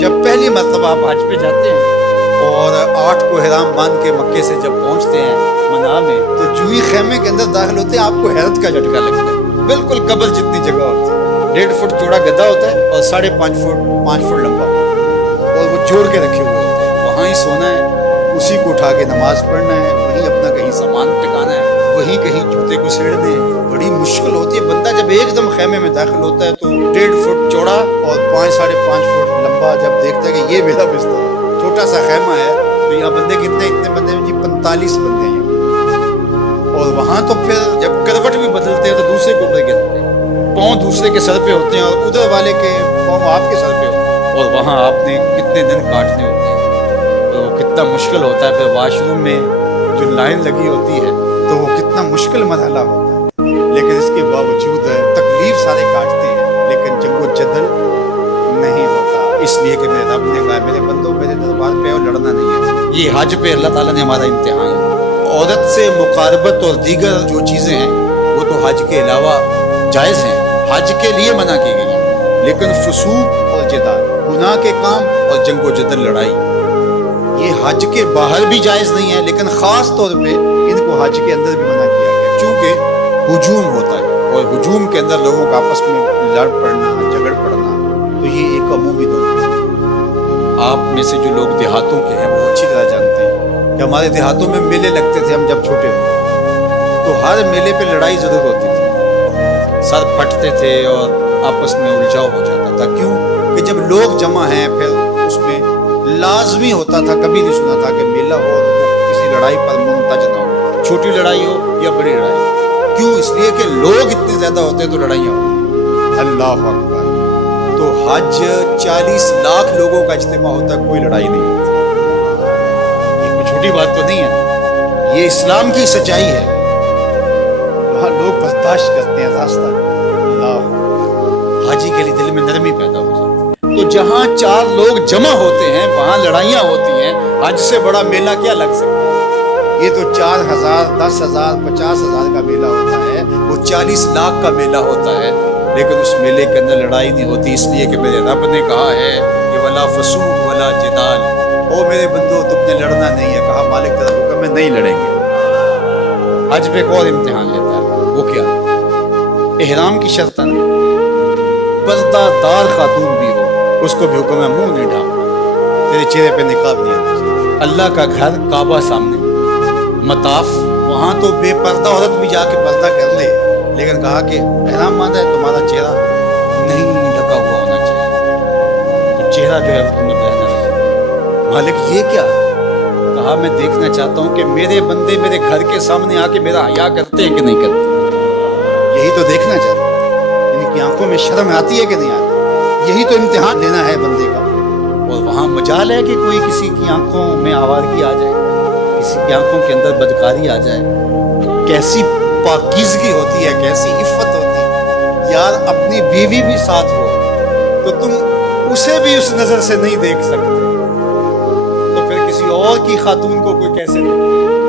جب پہلی مرتبہ آپ حج پہ جاتے ہیں اور 8 کو احرام باندھ کے مکے سے جب پہنچتے ہیں منا میں، تو جوئی خیمے کے اندر داخل ہوتے ہیں آپ کو حیرت کا جھٹکا لگتا ہے۔ بالکل قبر جتنی جگہ ہوتی ہے، 1.5 فٹ چوڑا گدا ہوتا ہے اور 5.5 فٹ لمبا، اور وہ جوڑ کے رکھے ہوئے ہوتے ہیں۔ وہاں ہی سونا ہے، اسی کو اٹھا کے نماز پڑھنا ہے، وہیں اپنا کہیں سامان ٹکانا ہے، وہیں کہیں جوتے کو سیڑنے ہیں۔ بڑی مشکل ہوتی ہے۔ بندہ جب ایک دم خیمے میں داخل ہوتا ہے تو 1.5 فٹ چوڑا اور 5.5 فٹ لمبا جب دیکھتا ہے کہ یہ میرا بستر ہے، چھوٹا سا خیمہ ہے، تو یہاں بندے کتنے بندے ہیں جی؟ 45 بندے ہیں۔ اور وہاں تو پھر جب کروٹ بھی بدلتے ہیں تو دوسرے کے اوپر گرتے ہیں، پاؤں دوسرے کے سر پہ ہوتے ہیں اور ادھر والے کے پاؤں آپ کے سر پہ ہوتے ہیں، اور وہاں آپ نے کتنے دن کاٹنے ہوتے ہیں، تو کتنا مشکل ہوتا ہے۔ پھر واش روم میں جو لائن لگی ہوتی ہے تو وہ کتنا مشکل مرحلہ ہوتا ہے، لیکن اس کے باوجود تکلیف سارے کاٹتے ہیں، لیکن جنگ و جدل نہیں ہوتا، اس لیے کہ میرے رب نے کہا میرے بندوں میرے دربار پہ اور لڑنا نہیں ہے۔ یہ حج پہ اللہ تعالیٰ نے ہمارا امتحان ہے۔ عورت سے مقاربت اور دیگر جو چیزیں ہیں وہ تو حج کے علاوہ جائز ہیں، حج کے لیے منع کی گئی ہیں، لیکن فسوق اور جدال، گناہ کے کام اور جنگ و جدل لڑائی، یہ حج کے باہر بھی جائز نہیں ہے، لیکن خاص طور پہ ان کو حج کے اندر بھی منع کیا گیا، چونکہ ہجوم ہوتا ہے، اور ہجوم کے اندر لوگوں کا آپس میں لڑ پڑنا، جھگڑ پڑنا، تو یہ ایک عمومی طور ہے۔ آپ میں سے جو لوگ دیہاتوں کے ہیں وہ اچھی طرح جانتے ہیں کہ ہمارے دیہاتوں میں میلے لگتے تھے، ہم جب چھوٹے ہوتے تو ہر میلے پہ لڑائی ضرور ہوتی تھی، سر پھٹتے تھے اور آپس میں الجھاؤ ہو جاتا تھا۔ کیوں کہ جب لوگ جمع ہیں پھر اس میں لازمی ہوتا تھا، کبھی نہیں سنا تھا کہ میلہ ہو اور وہ کسی لڑائی پر منتج نہ ہو، چھوٹی لڑائی ہو یا بڑی لڑائی ہو۔ کیوں؟ اس لیے کہ لوگ اتنے زیادہ ہوتے ہیں تو لڑائیاں ہوتی۔ اللہ اکبر! تو حج 40 لاکھ لوگوں کا اجتماع ہوتا ہے، کوئی لڑائی نہیں ہوتی۔ یہ کوئی چھوٹی بات تو نہیں ہے، یہ اسلام کی سچائی ہے۔ وہاں لوگ برداشت کرتے ہیں راستہ، اللہ، حاجی کے لیے دل میں نرمی پیدا ہو جاتی ہے۔ تو جہاں 4 لوگ جمع ہوتے ہیں وہاں لڑائیاں ہوتی ہیں، حج سے بڑا میلہ کیا لگ سکتا ہے؟ یہ تو 4,000 10,000 50,000 کا میلہ ہوتا ہے، وہ 40 لاکھ کا میلہ ہوتا ہے، لیکن اس میلے کے اندر لڑائی نہیں ہوتی، اس لیے کہ میرے رب نے کہا ہے کہ ولا فسوق ولا جدال، او میرے بندو تم نے لڑنا نہیں ہے، کہا مالک تیرا حکم ہے نہیں لڑیں گے۔ حج پہ ایک اور امتحان لیتا ہے، وہ کیا؟ احرام کی شرط ہے، پردہ دار خاتون بھی ہو اس کو بھی حکم ہے منہ نہیں ڈھانپنا، تیرے چہرے پہ نقاب نہیں آنا چاہیے۔ اللہ کا گھر کعبہ سامنے، مطاف، وہاں تو بے پردہ عورت بھی جا کے پردہ کر لے، لیکن کہا کہ احرام باندھا ہے تمہارا چہرہ نہیں ڈھکا ہوا ہونا چاہیے، تو چہرہ جو ہے وہ تمہیں بہنا رہے۔ مالک یہ کیا؟ کہا میں دیکھنا چاہتا ہوں کہ میرے بندے میرے گھر کے سامنے آ کے میرا حیا کرتے ہیں کہ نہیں کرتے، یہی تو دیکھنا چاہتا ہوں، ان کی آنکھوں میں شرم آتی ہے کہ نہیں آتی، یہی تو امتحان لینا ہے بندے کا۔ اور وہاں مجال ہے کہ کوئی کسی کی آنکھوں میں آوارگی آ جائے، کسی کی آنکھوں کے اندر بدکاری آ جائے، کیسی پاکیزگی ہوتی ہے، کیسی عفت ہوتی ہے یار، اپنی بیوی بھی ساتھ ہو تو تم اسے بھی اس نظر سے نہیں دیکھ سکتے، تو پھر کسی اور کی خاتون کو کوئی کیسے دیکھے؟